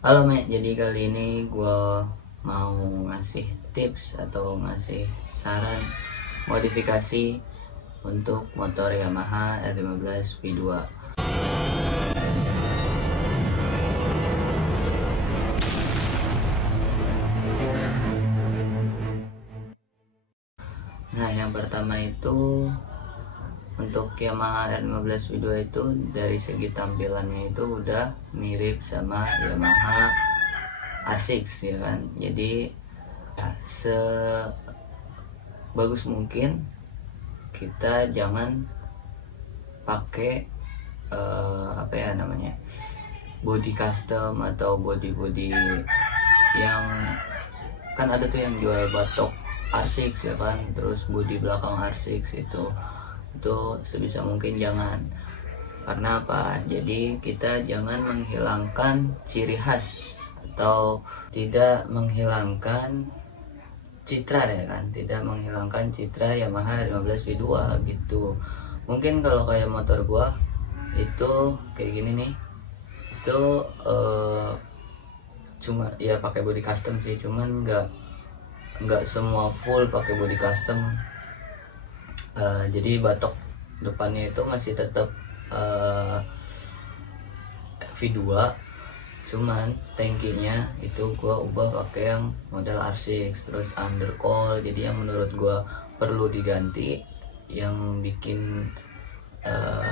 Halo Mek, jadi kali ini gue mau ngasih tips atau ngasih saran modifikasi untuk motor Yamaha R15 V2. Nah, yang pertama itu untuk Yamaha R15 V2 itu dari segi tampilannya itu udah mirip sama Yamaha R6 ya kan. Jadi sebagus mungkin kita jangan pakai apa ya namanya, body custom atau body yang kan ada tuh yang jual batok R6 ya kan, terus body belakang R6 itu sebisa mungkin jangan. Karena apa? Jadi kita jangan menghilangkan ciri khas atau tidak menghilangkan citra ya kan, tidak menghilangkan citra Yamaha 15 V2 gitu. Mungkin kalau kayak motor gua itu kayak gini nih, itu cuma ya pakai body custom sih, cuman nggak semua full pakai body custom. Jadi batok depannya itu masih tetap V2, cuman tankinya itu gua ubah pakai yang model R6, terus undercoil. Jadi yang menurut gua perlu diganti, yang bikin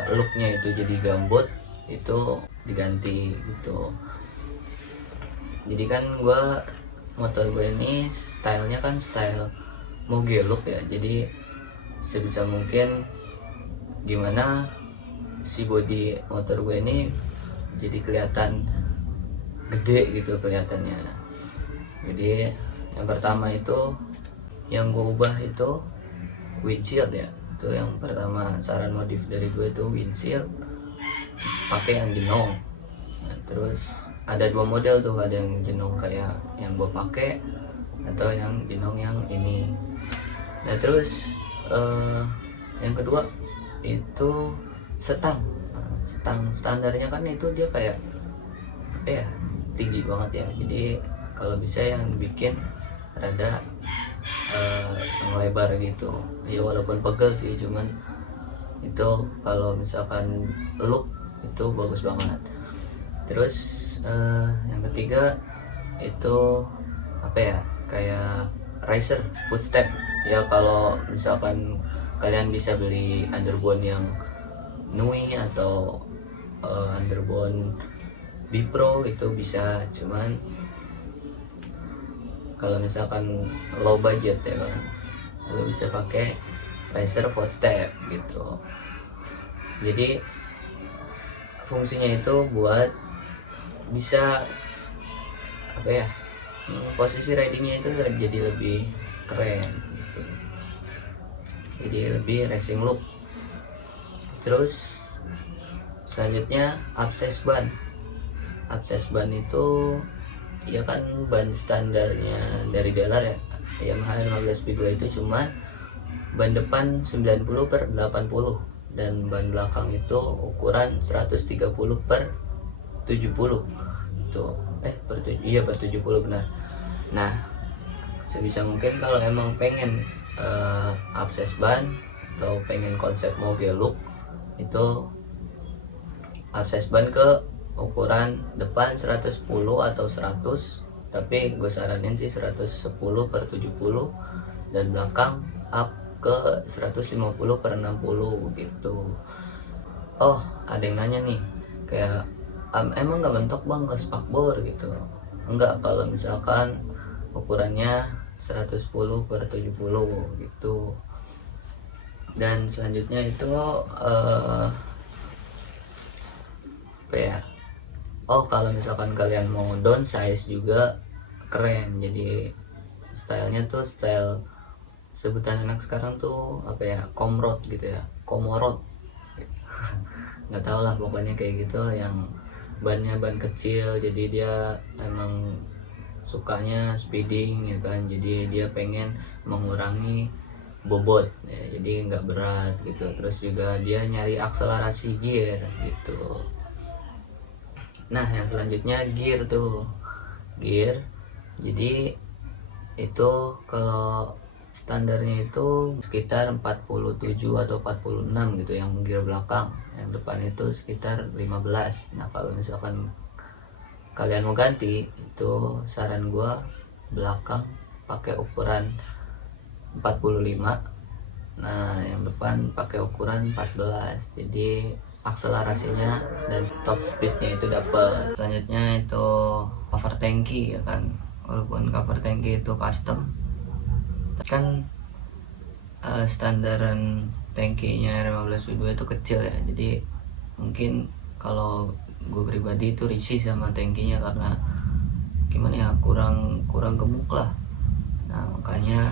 looknya itu jadi gambut, itu diganti gitu. Jadi kan motor gue ini stylenya kan style moge look ya, jadi sebisa mungkin gimana si body motor gue ini jadi kelihatan gede gitu kelihatannya. Jadi yang pertama itu yang gue ubah itu windshield ya, itu yang pertama saran modif dari gue itu windshield pakai yang jenong. Nah, terus ada dua model tuh, ada yang jenong kayak yang gue pakai atau yang jenong yang ini. Nah terus yang kedua itu setang. Nah, setang standarnya kan itu dia kayak apa ya, tinggi banget ya. Jadi kalau bisa yang bikin rada lebar gitu ya, walaupun pegel sih, cuman itu kalau misalkan look itu bagus banget. Terus yang ketiga itu apa ya, kayak riser footstep ya. Kalau misalkan kalian bisa beli underbone yang Nui atau underbone Bipro itu bisa, cuman kalau misalkan low budget ya kan, lo bisa pakai riser footstep gitu. Jadi fungsinya itu buat bisa apa ya, posisi ridingnya itu jadi lebih keren gitu, jadi lebih racing look. Terus selanjutnya abses ban. Abses ban itu ya kan ban standarnya dari dealer ya, Yamaha 15 V2 itu cuman ban depan 90/80 dan ban belakang itu ukuran 130/70 tuh, per 70 benar. Nah sebisa mungkin kalau emang pengen abses ban atau pengen konsep moge look, itu abses ban ke ukuran depan 110 atau 100, tapi gue saranin sih 110/70, dan belakang up ke 150/60 gitu. Oh ada yang nanya nih, kayak emang gak mentok bang ke spakbor gitu? Enggak, kalau misalkan ukurannya 110/70 gitu. Dan selanjutnya itu apa ya, oh kalau misalkan kalian mau downsize juga keren. Jadi stylenya tuh style sebutan anak sekarang tuh apa ya, komrod gitu ya, komorot nggak tau lah, pokoknya kayak gitu, yang bannya ban kecil. Jadi dia emang sukanya speeding ya kan, jadi dia pengen mengurangi bobot ya, jadi nggak berat gitu. Terus juga dia nyari akselerasi gear gitu. Nah yang selanjutnya gear tuh, gear. Jadi itu kalau standarnya itu sekitar 47 atau 46 gitu yang gear belakang, yang depan itu sekitar 15. Nah kalau misalkan kalian mau ganti, itu saran gua belakang pakai ukuran 45, nah yang depan pakai ukuran 14, jadi akselerasinya dan top speednya itu dapat. Selanjutnya itu cover tanki ya kan, walaupun cover tanki itu custom kan, standaran tankinya R15 V2 itu kecil ya, jadi mungkin kalau gue pribadi itu risih sama tankinya karena gimana ya, kurang gemuk lah. Nah makanya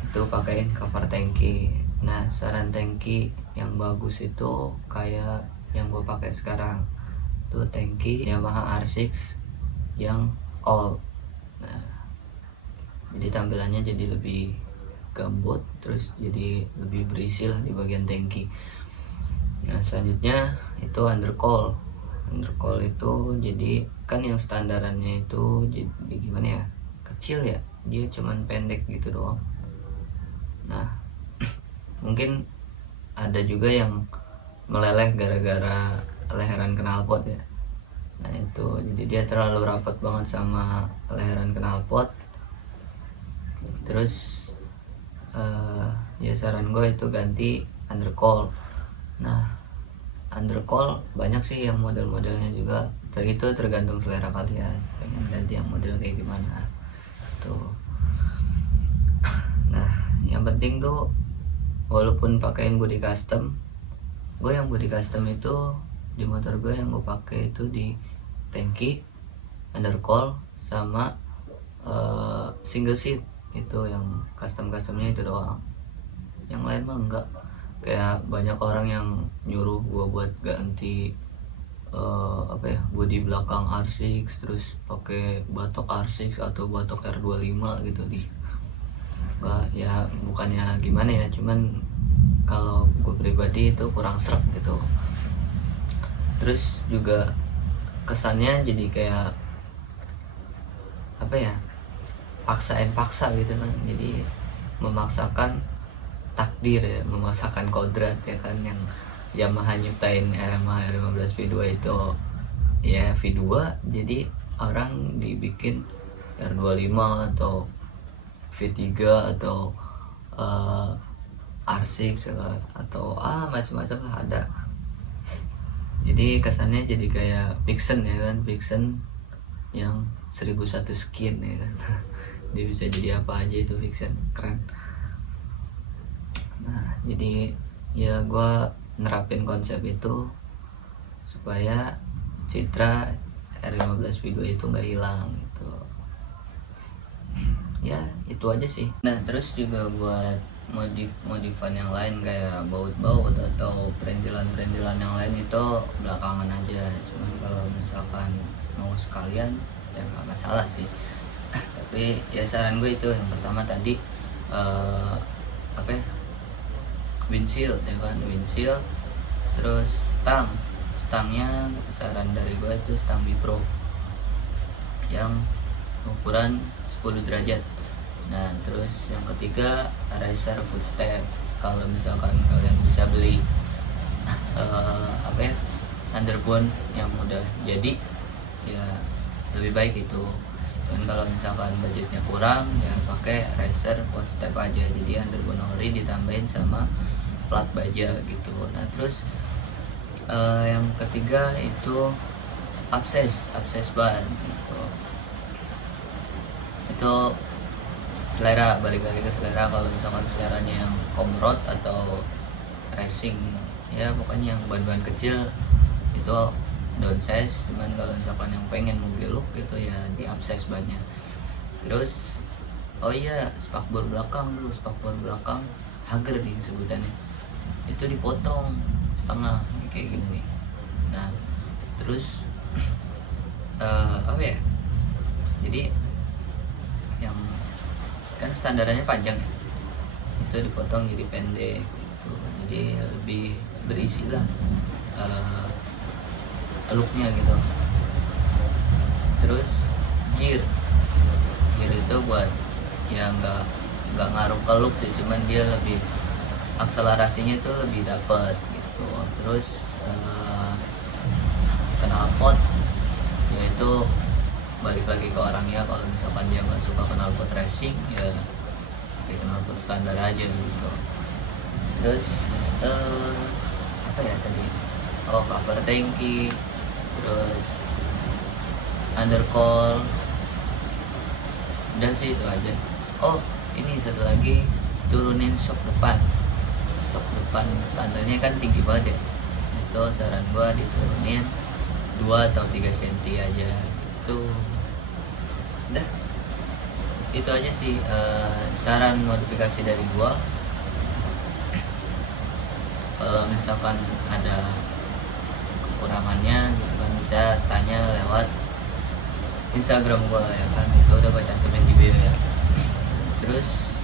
itu pakein cover tanki. Nah saran tanki yang bagus itu kayak yang gue pakai sekarang tuh, tanki Yamaha R6 yang all. Nah jadi tampilannya jadi lebih gambut, terus jadi lebih berisi lah di bagian tanki. Nah selanjutnya itu undercoil. Undercoil itu jadi kan yang standarannya itu jadi gimana ya, kecil ya, dia cuman pendek gitu doang. Nah mungkin ada juga yang meleleh gara-gara leheran knalpot ya. Nah itu jadi dia terlalu rapat banget sama leheran knalpot. Terus ya saran gue itu ganti undercoil. Nah undercoil banyak sih yang model-modelnya juga, itu tergantung selera kalian pengen ganti yang model kayak gimana tuh. Nah yang penting tuh walaupun pakein body custom, gue yang body custom itu di motor gue yang gue pakai itu di tanki, undercoil, sama single seat. Itu yang customnya itu doang, yang lain mah enggak. Kayak banyak orang yang nyuruh gue buat ganti bodi belakang R6 terus pakai batok R6 atau batok R25 gitu di ya, bukannya gimana ya, cuman kalau gue pribadi itu kurang srek gitu. Terus juga kesannya jadi kayak paksa gitu kan, jadi memaksakan takdir ya, memaksakan kodrat ya kan, yang Yamaha nyiptain Yamaha R15 V2 itu ya V2, jadi orang dibikin R25 atau V3 atau R6 atau macam-macam lah ada. Jadi kesannya jadi kayak Vixen ya kan, Vixen yang 1001 skin ya kan. Dia bisa jadi apa aja itu Vixen, keren. Nah jadi ya gue nerapin konsep itu supaya citra R15 V2 itu nggak hilang gitu. Ya itu aja sih. Nah terus juga buat modifan yang lain kayak baut-baut atau perintilan-perintilan yang lain itu belakangan aja. Cuman kalau misalkan mau sekalian ya nggak masalah sih. Tapi ya saran gue itu yang pertama tadi windshield ya kan, windshield. Terus stangnya saran dari gue itu stang Bipro yang ukuran 10 derajat. Nah terus yang ketiga riser footstep. Kalau misalkan kalian bisa beli underbone yang udah jadi ya lebih baik itu. Dan kalau misalkan budgetnya kurang ya pakai riser footstep aja, jadi underbone ori ditambahin sama plat baja gitu. Nah terus yang ketiga itu abses ban gitu. Itu selera, balik lagi ke selera. Kalau misalkan seleranya yang comrod atau racing ya pokoknya yang ban-ban kecil itu downsize. Cuman kalau misalkan yang pengen mobil look gitu ya di abses bannya. Terus spakbor belakang hager nih sebutannya, itu dipotong setengah kayak gini nih. Nah terus jadi yang kan standarannya panjang ya, itu dipotong jadi pendek gitu, jadi lebih berisi lah looknya gitu. Terus gear itu buat yang nggak ngaruh ke look sih, cuman dia lebih akselerasinya itu lebih dapat gitu. Terus knalpot yaitu balik lagi ke orangnya, kalau misalkan dia nggak suka knalpot racing ya pakai knalpot standar aja gitu. Terus apa ya tadi, cover tangki, terus undercoil, udah sih itu aja. Ini satu lagi, turunin shock depan standarnya kan tinggi banget ya, itu saran gua diturunin 2 atau 3 cm aja itu. Udah itu aja sih saran modifikasi dari gua. Kalau misalkan ada kekurangannya gitu kan, bisa tanya lewat Instagram gua ya kan, itu udah gua cantumin di bio ya. Terus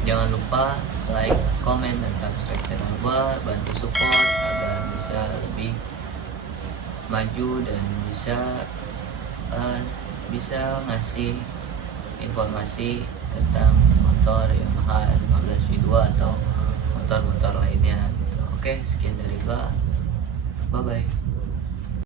jangan lupa like, comment, dan subscribe channel gua, bantu support agar bisa lebih maju dan bisa ngasih informasi tentang motor yang